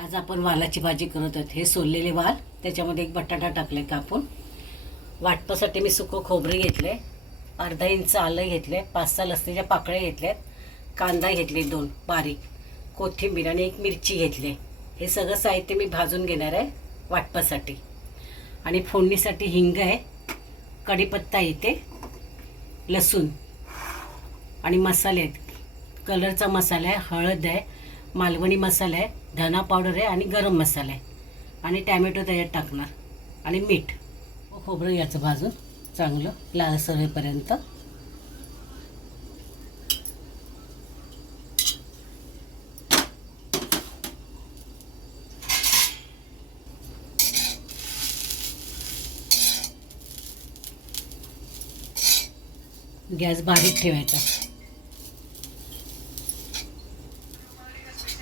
आज आपण वालाची भाजी करत आहोत। हे सोललेले वाल, त्याच्यामध्ये एक बटाटा टाकले कापून। वाटपासाठी मी सुकं खोबरे घेतले, अर्धा इंच आलं घेतले, 5-6 लसणीच्या पाकळ्या घेतल्यात, कांदा घेतले 2 बारीक, कोथिंबीर आणि 1 मिरची घेतले। हे सगळं साहित्य मी भाजून घेणार आहे वाटपासाठी। आणि फोडणीसाठी हिंग आहे, कढीपत्ता येते, लसूण आणि मसाले आहेत। कलरचा मसाला आहे, हळद आहे, मालवणी मसाला आहे, धना पावडर आहे आणि गरम मसाला आहे आणि टॅमॅटो त्याच्यात टाकणार आणि मीठ। खोबरं याचं भाजून चांगलं लालसर होईपर्यंत। गॅस बारीक ठेवायचा।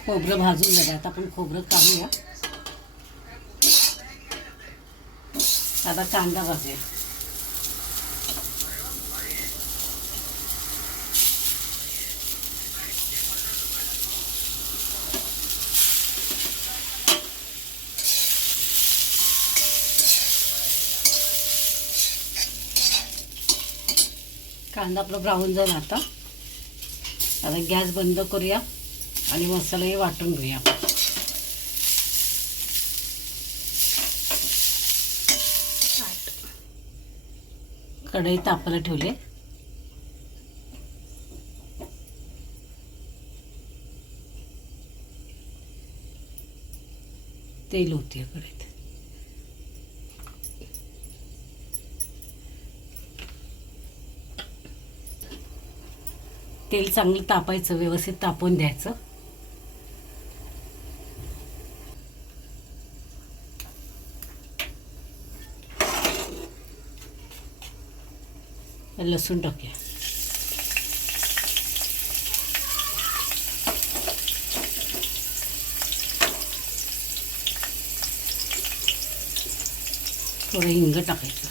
खोबरं भाजून झालं, आता आपण खोबरं काढूया। आता कांदा भाजूया। कांदा आपला ब्राऊन झाला। आता गॅस बंद करूया आणि मसालाही वाटून घेऊया। कढई तापायला ठेवले, तेल होते कढईत। तेल चांगलं तापायचं, व्यवस्थित तापवून द्यायचं। लसूण टाकूया। थोडं हिंग टाकायचं।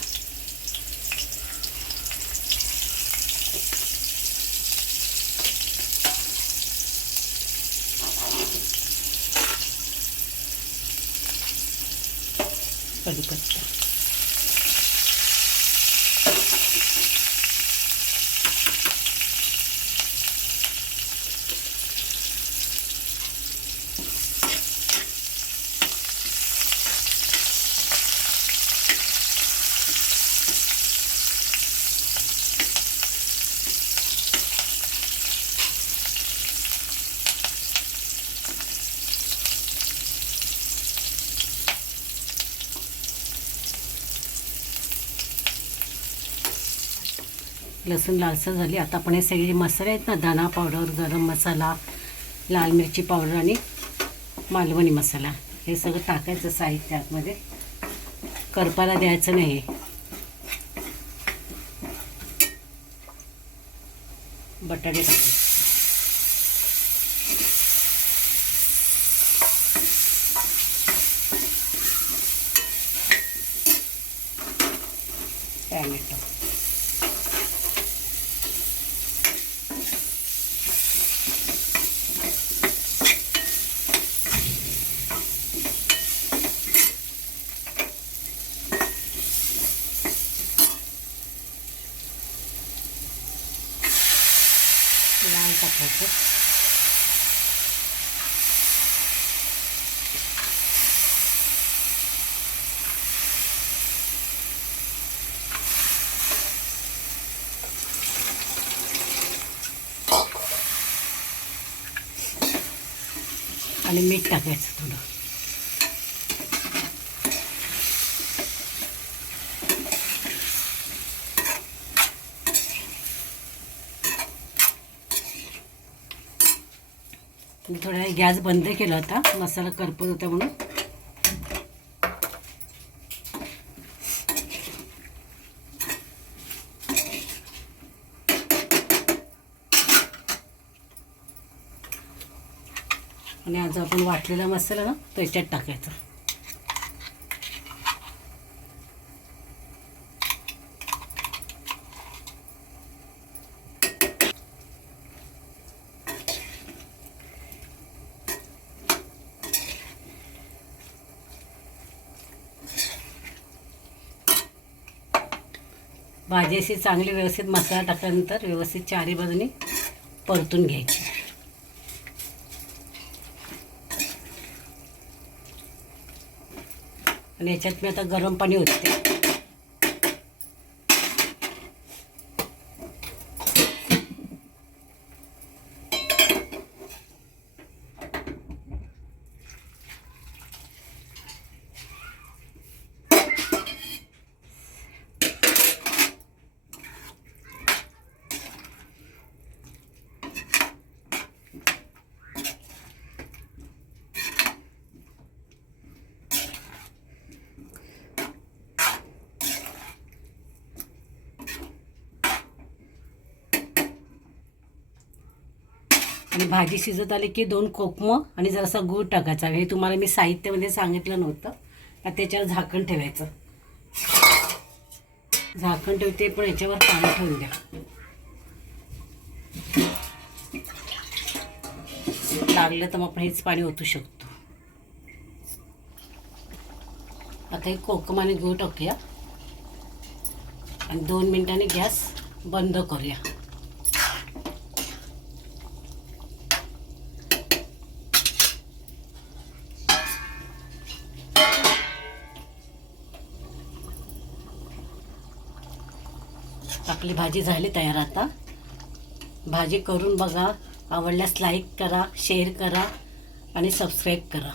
कढीपत्ता, लसूण लालसर झाली। आता आपण हे सगळे मसाले आहेत ना, धना पावडर, गरम मसाला, लाल मिरची पावडर आणि मालवणी मसाला, हे सगळं टाकायचं साहित्य आतमध्ये। करपाला द्यायचं नाही। बटाटे टाकायचे, टॅमॅटो, लाल टाकायचं, आणि मीठ टाकायचं थोडं। मी थोडा गॅस बंद केला होता, मसाला करपत होता म्हणून। आणि आज आपण वाटलेला मसाला ना तो याच्यात टाकायचा। भाजी अशी चांगली व्यवस्थित मसाला टाकल्यानंतर व्यवस्थित चारी बाजूनी परतून घ्यायची. आणि याच्यात मी आता गरम पाणी ओतते. आणि भाजी शिजत आली की 2 कोकमं आणि जरासा गूळ टाकायचा. हे तुम्हाला मी साहित्यामध्ये सांगितलं नव्हतं. आता त्याच्यावर झाकण ठेवायचं. झाकण ठेवते पण याच्यावर पाणी ठेवून द्या. लागलं तर मग आपण हेच पाणी ओतू शकतो. आता हे कोकम आणि गूळ टाकूया आणि 2 मिनिटांनी गॅस बंद करूया. आपली भाजी झाली तयार. आता भाजी करून बघा. आवडल्यास लाईक करा, शेअर करा आणि सबस्क्राईब करा.